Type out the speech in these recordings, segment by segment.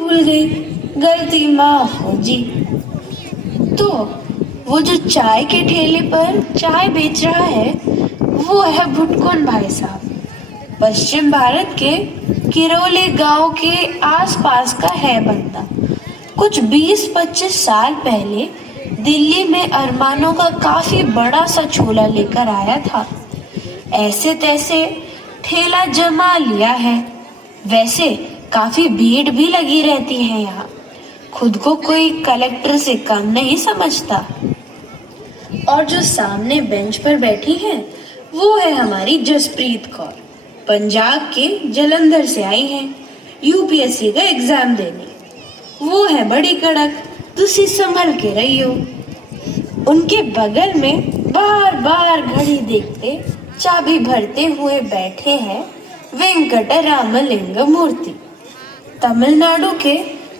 भूल गई, गलती माफ हो जी। तो वो जो चाय के ठेले पर चाय बेच रहा है, वो है भुटकुन भाई साहब। पश्चिम भारत के किरोली गांव के आसपास का है बंदा। कुछ 20-25 साल पहले दिल्ली में अरमानों का काफी बड़ा सा झोला लेकर आया था। ऐसे तैसे ठेला जमा लिया है। वैसे काफी भीड़ भी लगी रहती है यहाँ। खुद को कोई कलेक्टर से कम नहीं समझता। और जो सामने बेंच पर बैठी है, वो है हमारी जसप्रीत कौर। पंजाब के जलंधर से आई है यूपीएससी का एग्जाम देने। वो है बड़ी कड़क, तुसी संभल के रहियो। उनके बगल में बार बार घड़ी देखते चाबी भरते हुए बैठे हैं वेंकट रामलिंग मूर्ति। तमिलनाडु के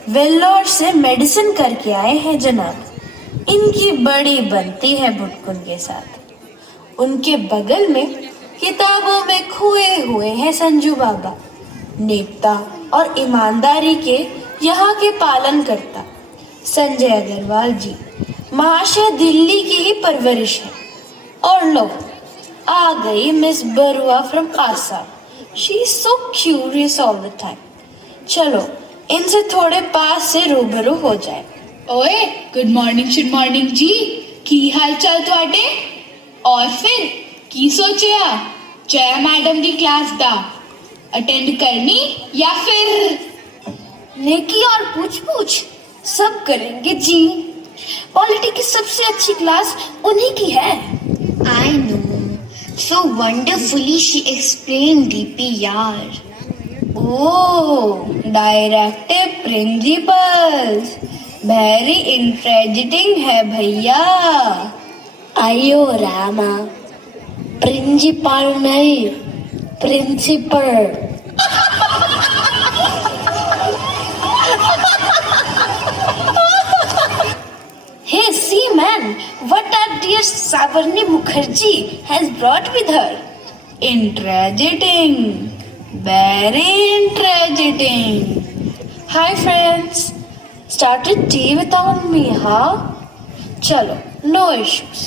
वेल्लोर से मेडिसिन करके आए हैं जनाब। इनकी बड़ी बनती है भुटकुन के साथ। उनके बगल में किताबों में खोए हुए हैं संजू बाबा, नेकता और ईमानदारी के यहाँ के पालन करता संजय अग्रवाल जी। महाशय दिल्ली की ही परवरिश है। और लो, आ गई miss Barua from Assam. She is so curious all the time. चलो इनसे थोड़े पास से रूबरू हो जाए। ओए गुड मॉर्निंग जी, की हाल चाल तुहाडे? और फिर की सोचया जया मैडम की क्लास दा अटेंड करनी या फिर नेकी और पूछ पूछ सब करेंगे जी। पॉलिटी की सबसे अच्छी क्लास उन्हीं की है। I know. So wonderfully she explained DP यार. Oh, directive principles very interesting है भैया। अयो रामा, प्रिंसिपल नहीं, principal. Hey, see man, what our dear Savarni Mukherjee has brought with her. Interesting, very interesting. Hi friends, started tea without me, huh? चलो, no issues.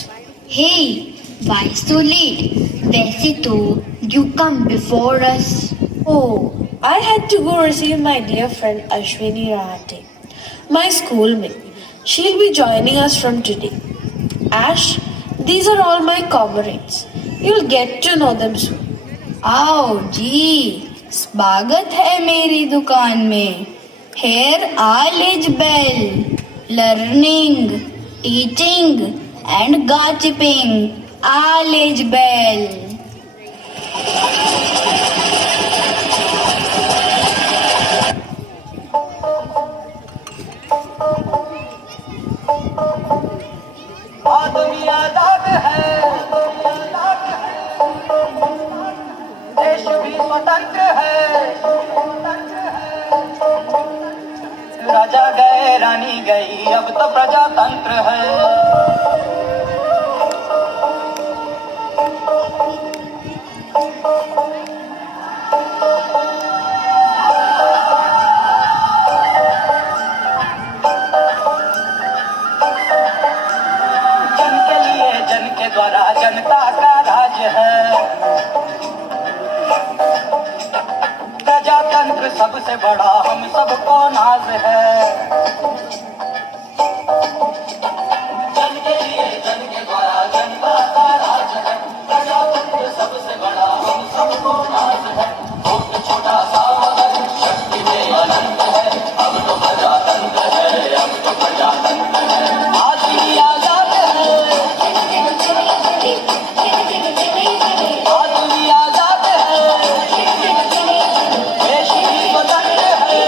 Hey, why so late? वैसे तो you come before us. Oh, I had to go receive my dear friend Ashwini Rahate, my schoolmate. She'll be joining us from today. Ash, these are all my comrades. You'll get to know them soon. आओ जी, स्वागत है मेरी दुकान में। Here all is well. Learning, teaching and gossiping. All is well. आदमी आजाद है, देश भी स्वतंत्र है। राजा गए रानी गई, अब तो प्रजातंत्र है। जन के लिए, जन के द्वारा, जनता का राज है। प्रजातंत्र सबसे बड़ा हम सबको नाज है। जन के लिए, जन के द्वारा, जनता का राज है। प्रजातंत्र सबसे बड़ा हम सबको नाज है। बहुत छोटा सा मगर शक्ति में अनंत है। अब तो प्रजातंत्र है, अब तो प्रजातंत्र है। आदमी आजाद है, आदमी आजाद है, देश भी स्वतंत्र है।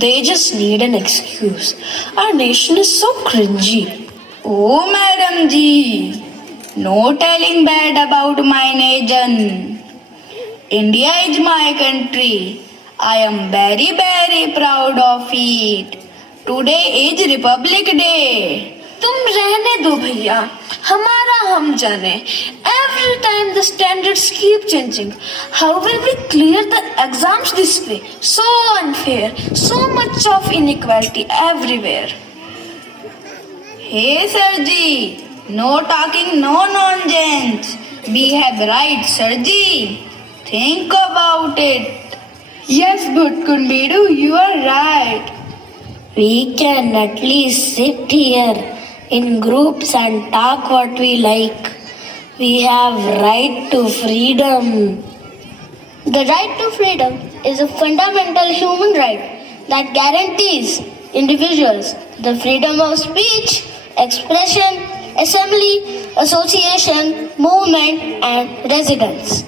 They just need an excuse. Our nation is so cringy. Oh madam ji, no telling bad about my nation. India is my country. I am very proud of it. Today is Republic Day. तुम रहने दो भैया, हमारा हम जाने. Every time the standards keep changing. How will we clear the exams this way? So unfair, so much of inequality everywhere. Hey Sarji, no talking, no nonsense. We have right, Sarji. Think about it. Yes, Bhutkunbedu, you are right. We can at least sit here in groups and talk what we like. We have right to freedom. The right to freedom is a fundamental human right that guarantees individuals the freedom of speech, expression, assembly, association, movement, and residence.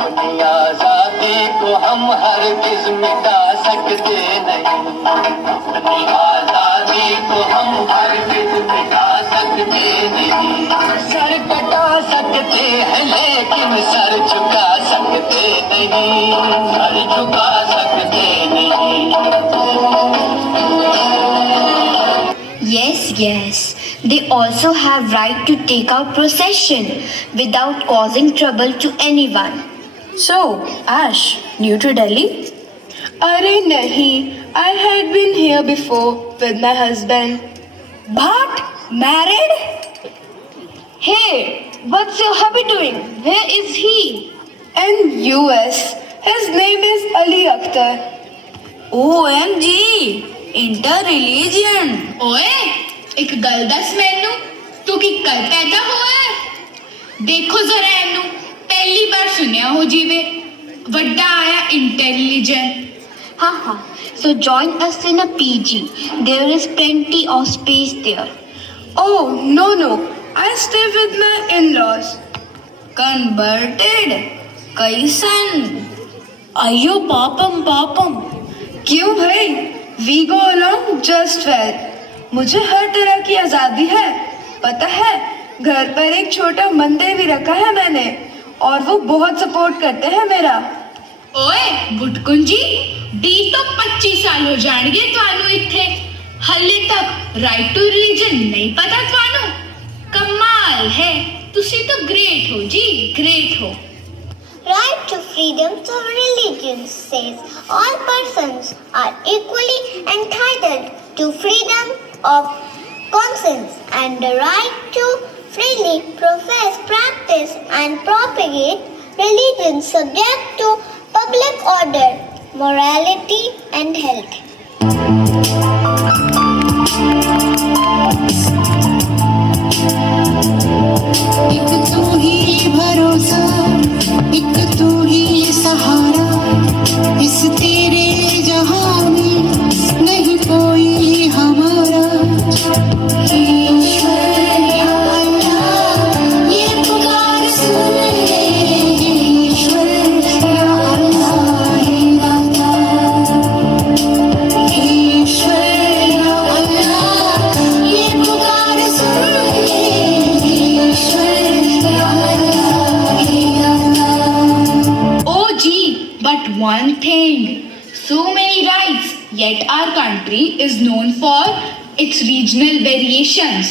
अपनी आजादी को हम हरगिज मिटा सकते नहीं. अपनी आजादी को हम हरगिज मिटा सकते नहीं. सर कटा सकते हैं लेकिन सर झुका सकते नहीं. सर झुका सकते नहीं. Yes, they also have right to take out procession without causing trouble to anyone. So, Ash, new to Delhi? Arey nahi, I had been here before with my husband. But married? Hey, what's your hubby doing? Where is he? In US, his name is Ali Akhtar. OMG, inter-religion. ਓਏ ਇੱਕ ਗੱਲ ਦੱਸ ਮੈਨੂੰ, ਤੂੰ ਕੀ ਕੱਲ ਪੈਦਾ ਹੋਇਆ ਹੈ? ਦੇਖੋ ਜ਼ਰਾ ਇਹਨੂੰ, ਪਹਿਲੀ ਵਾਰ ਸੁਣਿਆ ਹੋ ਜਿਵੇਂ ਵੱਡਾ ਆਇਆ intelligent. Haha. So join us in a PG. There is plenty of space there. Oh, no, I stay with my in-laws. Converted? कैसन? Ayyo, papam. क्यों भाई? We go along just well. मुझे हर तरह की आजादी है. पता है, घर पर एक छोटा मंदिर भी रखा है मैंने, और वो बहुत सपोर्ट करते हैं मेरा. ਓਏ ਬੁਟਕੁਨ ਜੀ, 20 ਤੋਂ 25 ਸਾਲ ਹੋ ਜਾਣਗੇ ਤੁਹਾਨੂੰ ਇੱਥੇ, ਹੱਲੇ ਤੱਕ ਰਾਈਟ ਟੂ ਰਿਲੀਜਨ ਨਹੀਂ ਪਤਾ ਤੁਹਾਨੂੰ? ਕਮਾਲ ਹੈ, ਤੁਸੀਂ ਤਾਂ ਗ੍ਰੇਟ ਹੋ ਜੀ, ਗ੍ਰੇਟ ਹੋ. Right to freedom of religion says all persons are equally entitled to freedom of conscience and the right to freely profess, practice and propagate religion subject to public order, morality and health. एक तू ही भरोसा, एक तू ही सहारा, इस तेरे जहां में नहीं कोई हमारा. ईश्वर या अल्लाह ये पुकार सुन ले, ईश्वर या अल्लाह हे दाता. ईश्वर या अल्लाह ये पुकार सुन ले, ईश्वर या अल्लाह हे दाता. Oh gee, but one thing, so many rights, yet our country is known for its regional variations,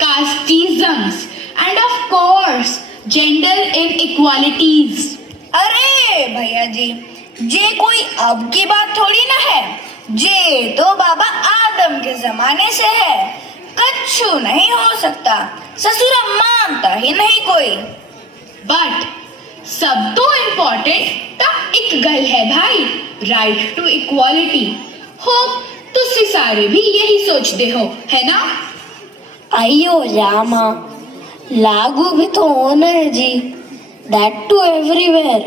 casteisms, and of course, gender inequalities. अरे भैया जी, ये कोई अब की बात थोड़ी ना है. ये तो बाबा आदम के जमाने से है. कच्छू नहीं हो सकता, ससुरा मानता ही नहीं कोई. But सब तो इम्पोर्टेंट ਤਾਂ ਇੱਕ ਗੱਲ ਹੈ भाई, राइट टू इक्वालिटी. होप ਤੁਸੀਂ ਸਾਰੇ भी यही सोचते हो, है ना? अयो रामा, लागू भी तो होना है जी. That to everywhere.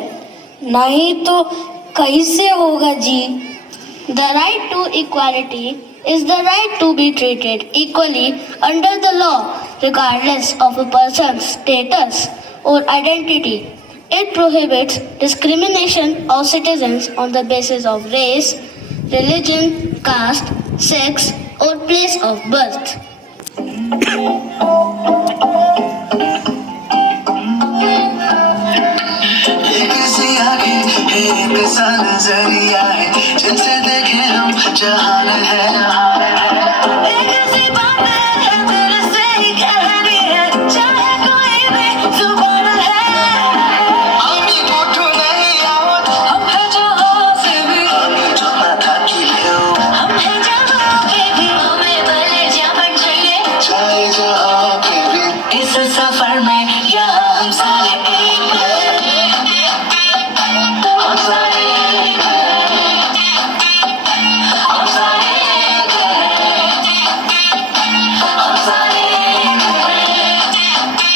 नहीं तो कैसे होगा जी? The right to equality is the right to be treated equally under the law, regardless of a person's status or identity. It prohibits discrimination of citizens on the basis of race, religion, caste, sex, or place of birth. आंखें एक सा नजरिया है, जिनसे देखे हम जहान है, जहान है। एक ऐसी बात है दिल से ही कहनी है, चाहे कोई भी जुबान है। আমি মুঠো नहीं आवत, हम है जहां से भी, আমি जो ना था कि लो, हम है जहां पे भी, हमें भले जहां चाहिए, चाहे जहां पे भी। इस सफर में यहाँ हम सारे एक हैं, हम सारे एक हैं, हम सारे एक हैं, हम सारे एक हैं,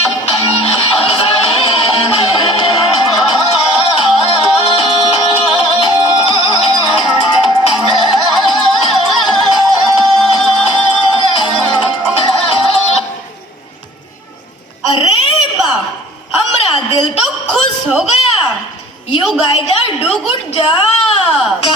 हम सारे एक अरे बा, हमारा दिल तो खुश हो गया। You guys are do good job.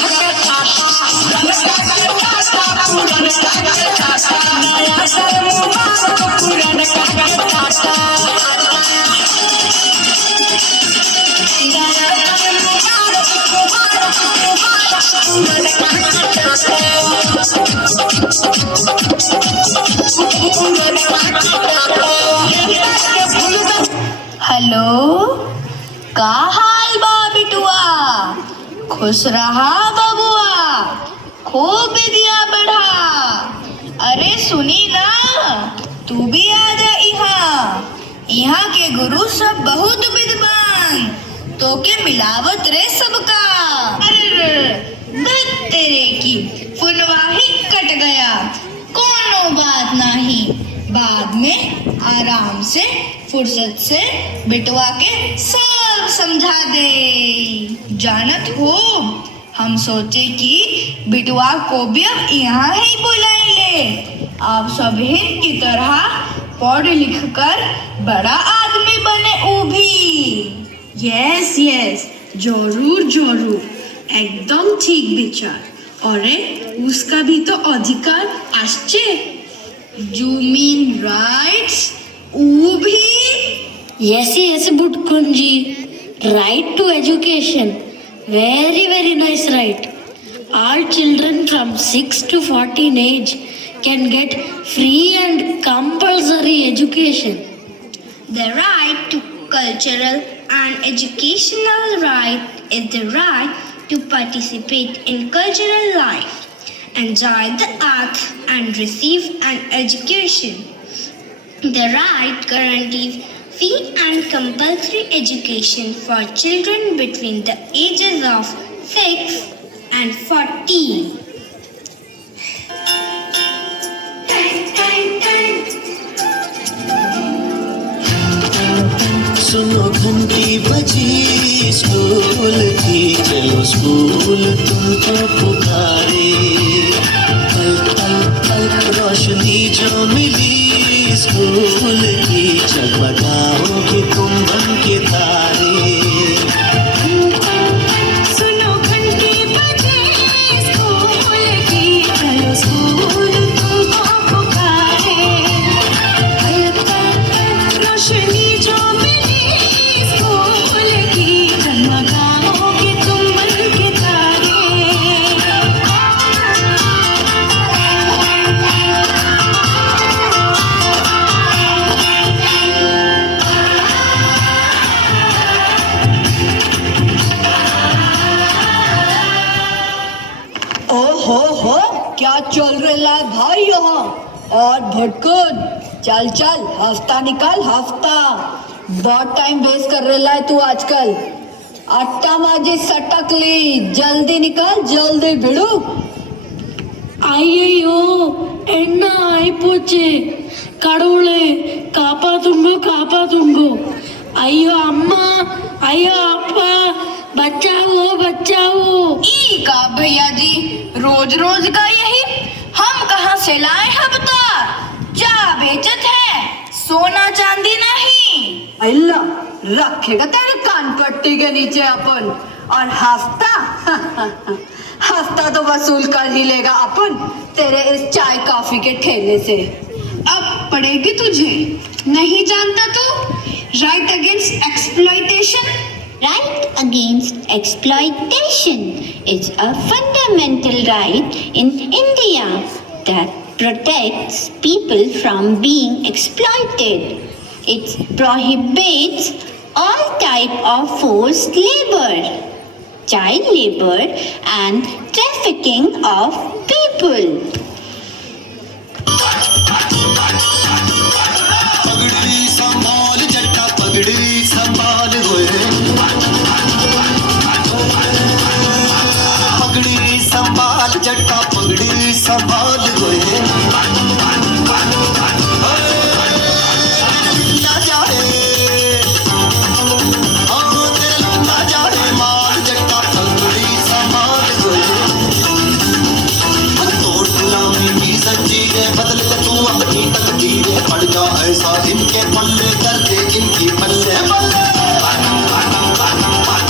Hello, का हाल बा बिटुआ? खुश रहा बबुआ, खूब विद्या बढ़ा। अरे सुनी ना, तू भी आ जा यहाँ। यहाँ के गुरु सब बहुत विद्वान, तो के मिलावत रे सबका। अरे धत तेरे की फुनवा ही कट गया, कोनो बात नहीं, बाद में आराम से फुर्सत से बिटवा के सब समझा दे। जानत हो, हम सोचे कि बिटवा को भी अब यहाँ ही बुलाएंगे। आप सभी की तरह पढ़ लिख कर बड़ा आदमी बने ऊ भी। यस यस, जरूर जरूर, एकदम ठीक विचार। अरे उसका भी तो अधिकार आसचे। You mean rights? ऊ भी? Yes, Butkunji. Right to education. Very nice right. All children from 6 to 14 age can get free and compulsory education. The right to cultural and educational right is the right to participate in cultural life, enjoy the arts and receive an education. The right guarantees free and compulsory education for children between the ages of 6 and 14. सुनो घंटी बजी school की, चलो school तुमको पुकारे। पल पल पल रोशनी जो मिली स्कूल की, जगमगाओगे तुम बन के तारे। सुनो घंटी बजे स्कूल की, चलो स्कूल तुमको पुकारे। पल पल पल रोशनी जो मिली स्कूल की, जगमगाओगे तुम बन के तारे। हो क्या चल रहा है भाई यहाँ? और भटकन, चल चल हफ्ता निकाल हफ्ता। बहुत टाइम वेस्ट कर रहा है तू आजकल। अट्टा माजी सटकली, जल्दी निकाल जल्दी भिड़ू। అయ్యయ్యో ఎండ అయిపోచ్చే కడవులే కాపాతుంగో అయ్యో అమ్మ అయ్యో అప్ప बचाओ। ई का भैया जी, रोज रोज का यही, हम कहाँ से लाए हफ्ता? जा बेचत है, सोना चांदी नहीं। अल्लाह रखेगा तेरे कान पट्टी के नीचे अपन। और हफ्ता हफ्ता तो वसूल कर ही लेगा अपन तेरे इस चाय कॉफी के ठेले से। अब पड़ेगी तुझे, नहीं जानता तो? Right against exploitation, Right against exploitation is a fundamental right in India that protects people from being exploited. It prohibits all type of forced labor, child labor and trafficking of people. पगड़ी संभाल जट्टा पगड़ी संभाल होए पगड़ी संभाल जट्टा पगड़ी संभाल होए ना जाए ना जाए माल जट्टा पगड़ी संभाल होए तोड़ गुलामी की जंजीरें बदल के तू अपनी तकदीरें पड़ जा ऐसा इनके पल्ले कर दे इनकी पल्ले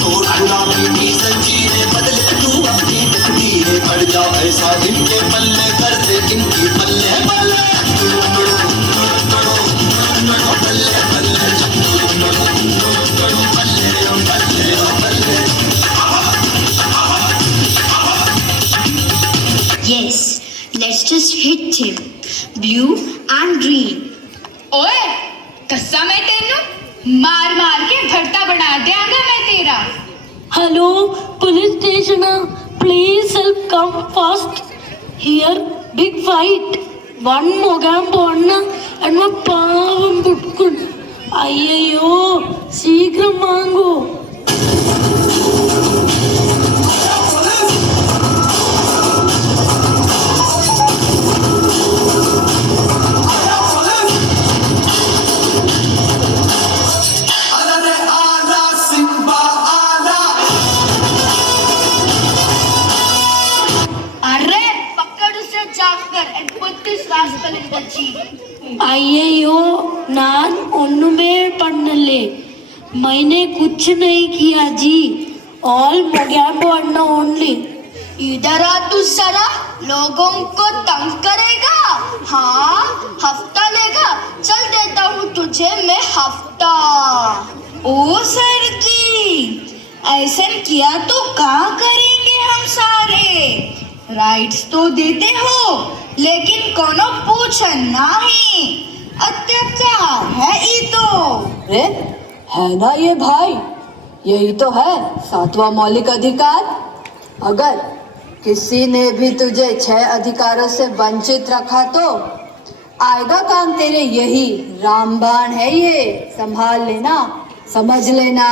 तोड़ गुलामी की जंजीरें बदल के तू अपनी तकदीरें पड़ जा ऐसा इनके पल्ले कर दे इनकी पल्ले Yes, let's just hit him. Blue and green. ओए कस्सा मैं तेनू मार मार के भरता बना देंगा मैं तेरा। Hello, police station. Please help come fast. Here, big fight. One Mogambo Anna and my pavam Putkun. Ayyo, seekram mango. अरे पकड़ उसे जाकर and put this rascal in the jeep. अయ్యయ్యో नान ओन्नुमे पन्नले मैंने कुछ नहीं किया जी ऑल मोगैम्बो अन्ना ओनली इधर आ तू जरा, लोगों को तंग करेगा। हाँ, हफ्ता लेगा। चल देता हूँ तुझे मैं हफ्ता। ओ सर जी, ऐसा किया तो क्या करेंगे हम सारे? राइट्स तो देते हो लेकिन कोनो पूछन नहीं, अत्याचार है ये तो। अरे है ना ये भाई, यही तो है सातवां मौलिक अधिकार। अगर किसी ने भी तुझे 6 अधिकारों से वंचित रखा तो आएगा काम तेरे यही रामबाण है, ये संभाल लेना, समझ लेना।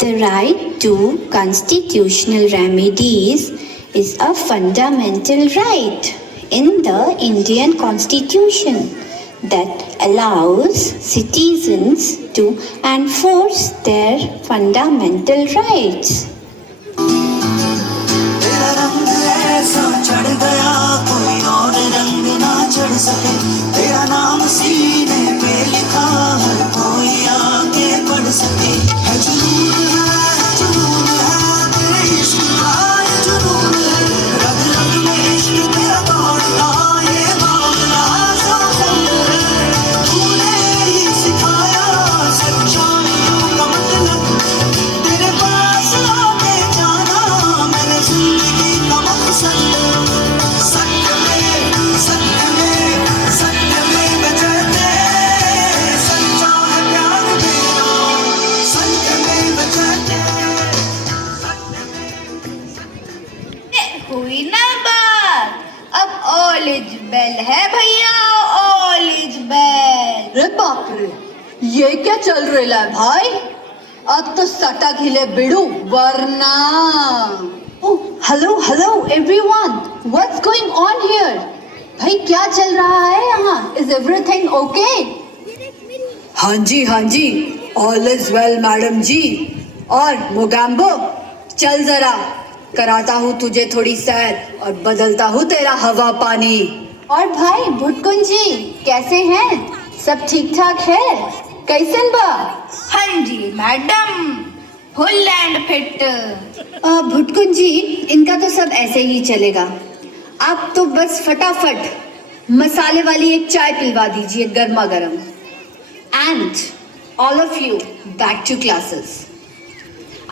The right to constitutional remedies is a fundamental right in the Indian Constitution that allows citizens to enforce their fundamental rights. तेरा रंग ऐसा चढ़ गया कोई और रंग ना चढ़ सके, तेरा नाम सीने पे लिखा हर कोई आगे बढ़ सके। है जुनून है तेरे इश्क का, ये जुनून है रग रग में इश्क तेरा दौड़ता, ये मामला साजन है। तूने ही सिखाया सच्चाइयों का मतलब, तेरे पास आके जाना मैंने जिंदगी का मकसद। सत्य में बचते, सच्चा है प्यार मेरा, सत्य में बचते। हुई ना बात, अब ऑल इज वेल है भैया, ऑल इज वेल। रे बाप रे, ये क्या चल रहा है भाई? अब तो सटक हिले बिड़ू वरना। Oh, hello everyone, what's going on here? भाई क्या चल रहा है यहाँ? Is everything okay? हाँ जी, all is well मैडम जी। और मोगैम्बो चल जरा, कराता हूँ तुझे थोड़ी सैर और बदलता हूँ तेरा हवा पानी। और भाई भुटकुन जी कैसे हैं? सब ठीक ठाक है? कैसन बा? हाँ जी madam, full and fit. Bhutkun जी इनका तो सब ऐसे ही चलेगा। आप तो बस फटाफट मसाले वाली एक चाय पिलवा दीजिए गर्मा गर्म। And all of you back to classes.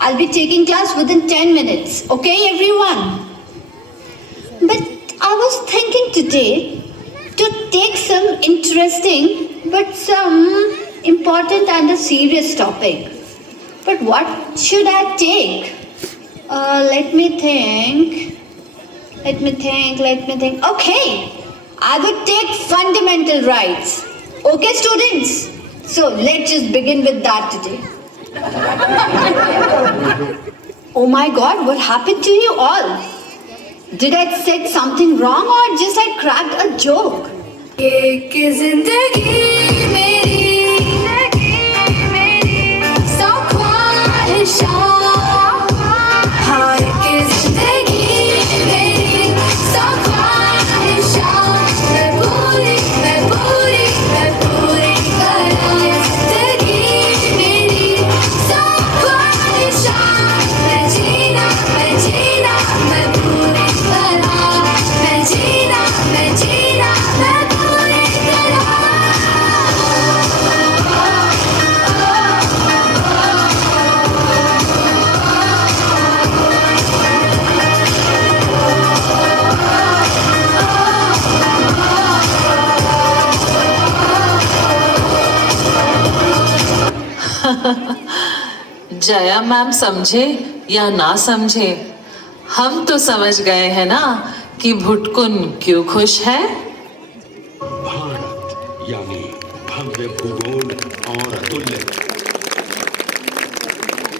I'll be taking class within 10 minutes. Okay, everyone? But I was thinking today to take some interesting but some important and a serious topic. But what should I take? Let me think. Okay, I would take fundamental rights. Okay, students? So let's just begin with that today. Oh my God, what happened to you all? Did I said something wrong or just I cracked a joke? एक जिंदगी मेरी सौ ख्वाहिशां हाँ एक जिंदगी मेरी सौ ख्वाहिशां मैं पूरी करां जिंदगी मेरी सौ ख्वाहिशां मैं जीना मैं पूरी करां मैं जीना मैं पूरी करां जया मैम समझे या ना समझे, हम तो समझ गए हैं ना कि भुटकुन क्यों खुश है। भारत यानी भव्य भूगोल और अतुल्य